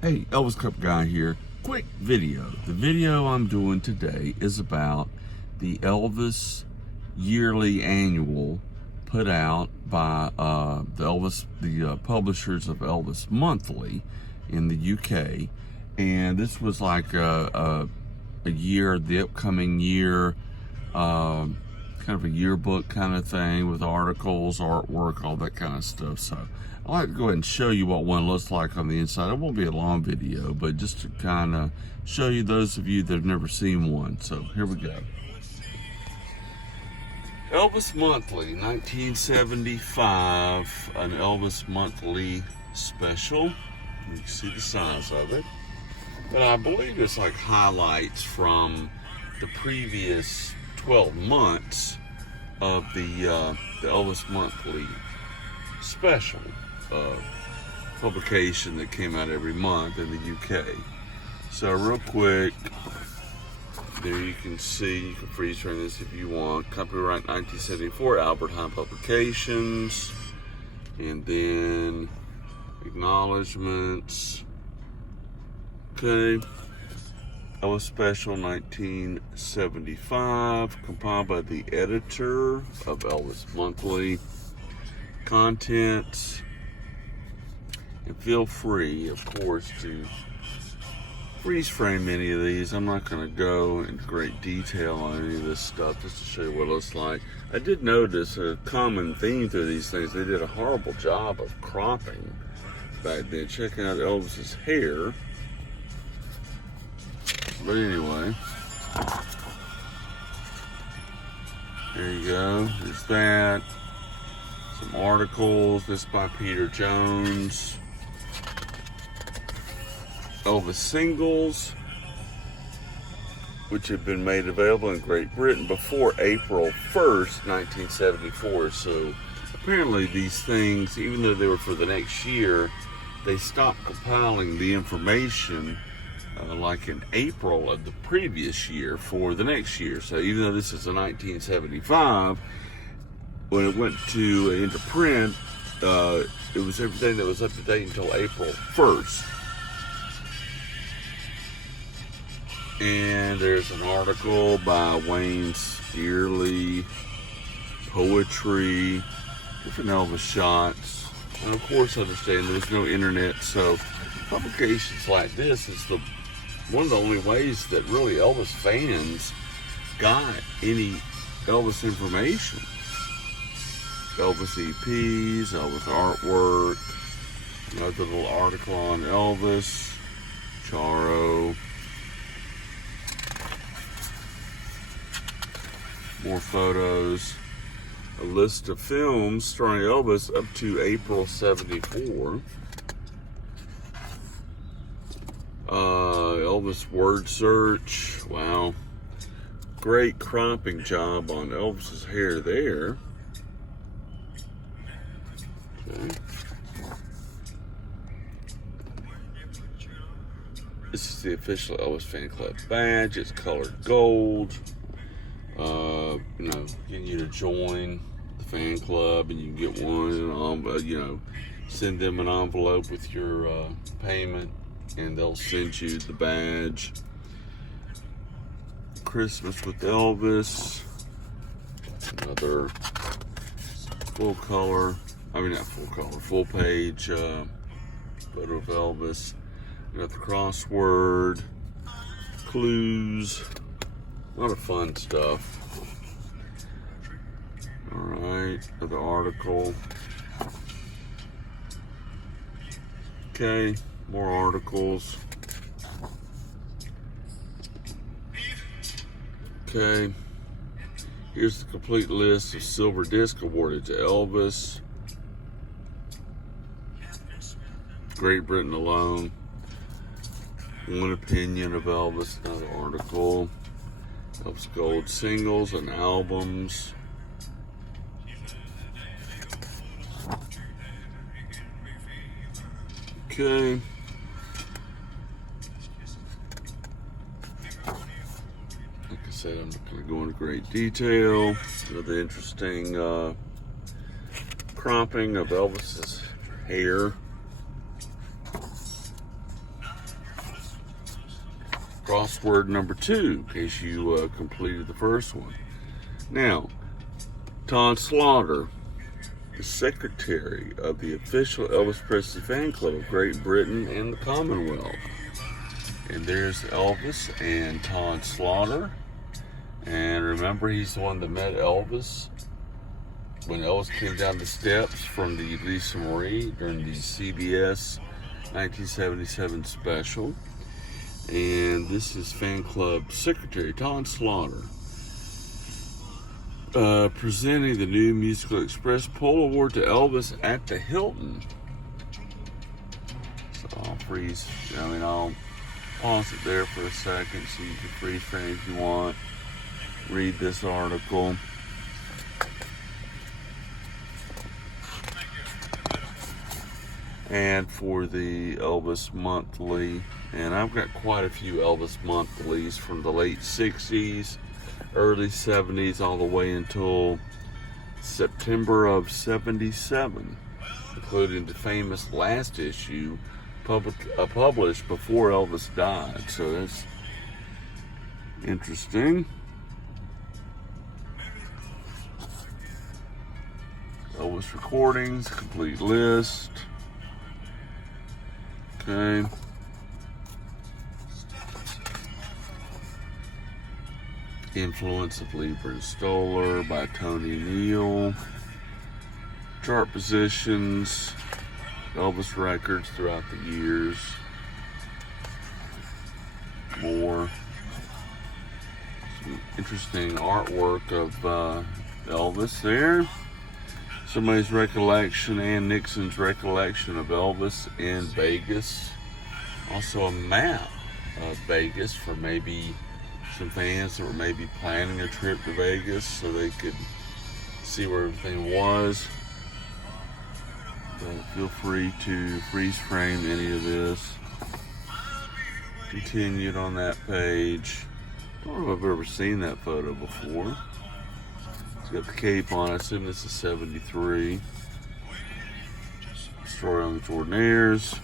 Hey, Elvis Cup Guy here. Quick video. The video I'm doing today is about the Elvis yearly annual put out by the publishers of Elvis Monthly in the UK. And this was like a year, the upcoming year, kind of a yearbook kind of thing with articles, artwork, all that kind of stuff. So I'd like to go ahead and show you what one looks like on the inside. It won't be a long video, but just to kind of show you, those of you that have never seen one. So here we go. Elvis Monthly, 1975, an Elvis Monthly special. You can see the size of it. But I believe it's like highlights from the previous 12 months of the Elvis Monthly special publication that came out every month in the UK. So real quick, there you can see, you can freeze frame this if you want. Copyright 1974, Albert High Publications. And then acknowledgements. Okay. Elvis Special 1975, compiled by the editor of Elvis Monthly. Contents. And feel free, of course, to freeze frame any of these. I'm not going to go into great detail on any of this stuff, just to show you what it looks like. I did notice a common theme through these things. They did a horrible job of cropping back then. Check out Elvis's hair. But anyway, there you go. There's that. Some articles. This by Peter Jones. Elvis singles, which had been made available in Great Britain before April 1st, 1974. So apparently these things, even though they were for the next year, they stopped compiling the information like in April of the previous year for the next year. So even though this is a 1975, when it went into print, it was everything that was up to date until April 1st. And there's an article by Wayne Steerley, poetry, different Elvis shots, and of course understand there's no internet, so publications like this is one of the only ways that really Elvis fans got any Elvis information. Elvis EPs, Elvis artwork, another little article on Elvis, Charo, more photos, a list of films starring Elvis up to April 74. Elvis word search. Wow. Great cropping job on Elvis's hair there. Okay. This is the official Elvis Fan Club badge. It's colored gold. Getting you to join the fan club, and you can get one, send them an envelope with your payment, and they'll send you the badge. Christmas with Elvis, another full page photo of Elvis. We got the crossword, clues, a lot of fun stuff. Alright, another article. Okay, more articles. Okay, here's the complete list of silver disc awarded to Elvis. Great Britain alone. One opinion of Elvis, another article. Elvis Gold singles and albums. Okay. Like I said, I'm not going to go into great detail. Another interesting cropping of Elvis's hair. crossword number 2, in case you completed the first one. Now, Todd Slaughter, the secretary of the official Elvis Presley fan club of Great Britain and the Commonwealth. And there's Elvis and Todd Slaughter. And remember, he's the one that met Elvis when Elvis came down the steps from the Lisa Marie during the CBS 1977 special. And this is fan club secretary Todd Slaughter presenting the new Musical Express Poll Award to Elvis at the Hilton. So I'll pause it there for a second so you can freeze frame if you want. Read this article. And for the Elvis Monthly, and I've got quite a few Elvis Monthlies from the late 60s, early 70s, all the way until September of 77, including the famous last issue published before Elvis died. So that's interesting. Elvis recordings, complete list. Okay. Influence of Leiber and Stoller by Tony Neal. Chart positions, Elvis records throughout the years. More. Some interesting artwork of Elvis there. Somebody's recollection and Nixon's recollection of Elvis in Vegas. Also a map of Vegas for maybe some fans that were maybe planning a trip to Vegas so they could see where everything was. But feel free to freeze frame any of this. Continued on that page. I don't know if I've ever seen that photo before. It's got the cape on. I assume this is 73. Story on the Jordanaires.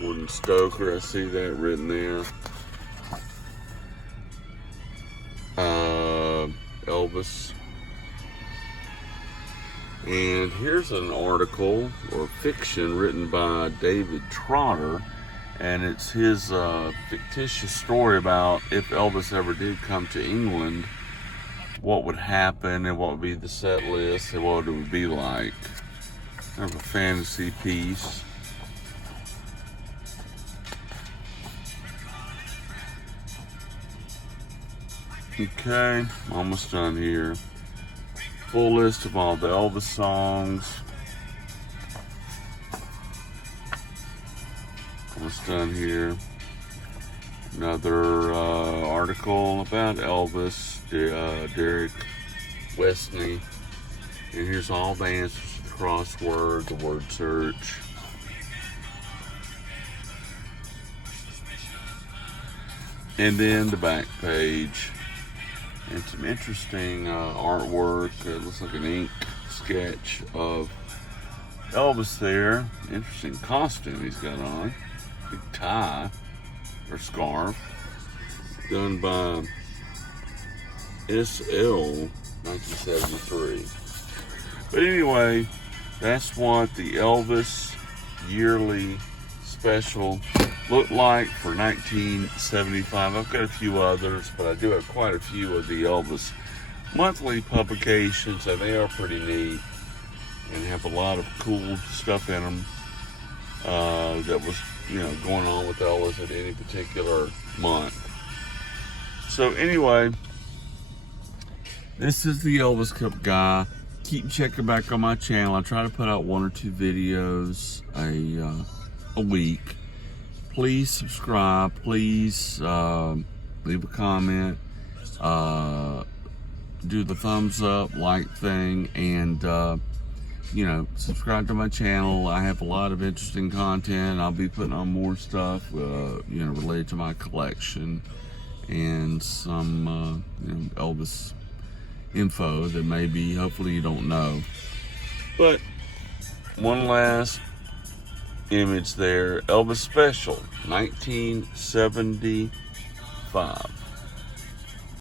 Gordon Stoker, I see that written there. Elvis. And here's an article or fiction written by David Trotter, and it's his fictitious story about if Elvis ever did come to England, what would happen and what would be the set list and what it would be like. Kind of a fantasy piece. Okay, almost done here. Full list of all the Elvis songs. Almost done here. Another article about Elvis, Derek Westney. And here's all the answers to the crossword, the word search. And then the back page. And some interesting artwork. It looks like an ink sketch of Elvis there. Interesting costume he's got on. Big tie or scarf. Done by SL 1973. But anyway, that's what the Elvis yearly special looked like for 1975. I've got a few others, but I do have quite a few of the Elvis monthly publications, and they are pretty neat and have a lot of cool stuff in them that was, going on with Elvis at any particular month. So anyway, this is the Elvis Cup guy. Keep checking back on my channel. I try to put out 1 or 2 videos a week. Please subscribe. Please leave a comment. Do the thumbs up, like thing, and subscribe to my channel. I have a lot of interesting content. I'll be putting on more stuff, related to my collection and some, Elvis info that maybe, hopefully, you don't know. But one last image there, Elvis Special, 1975.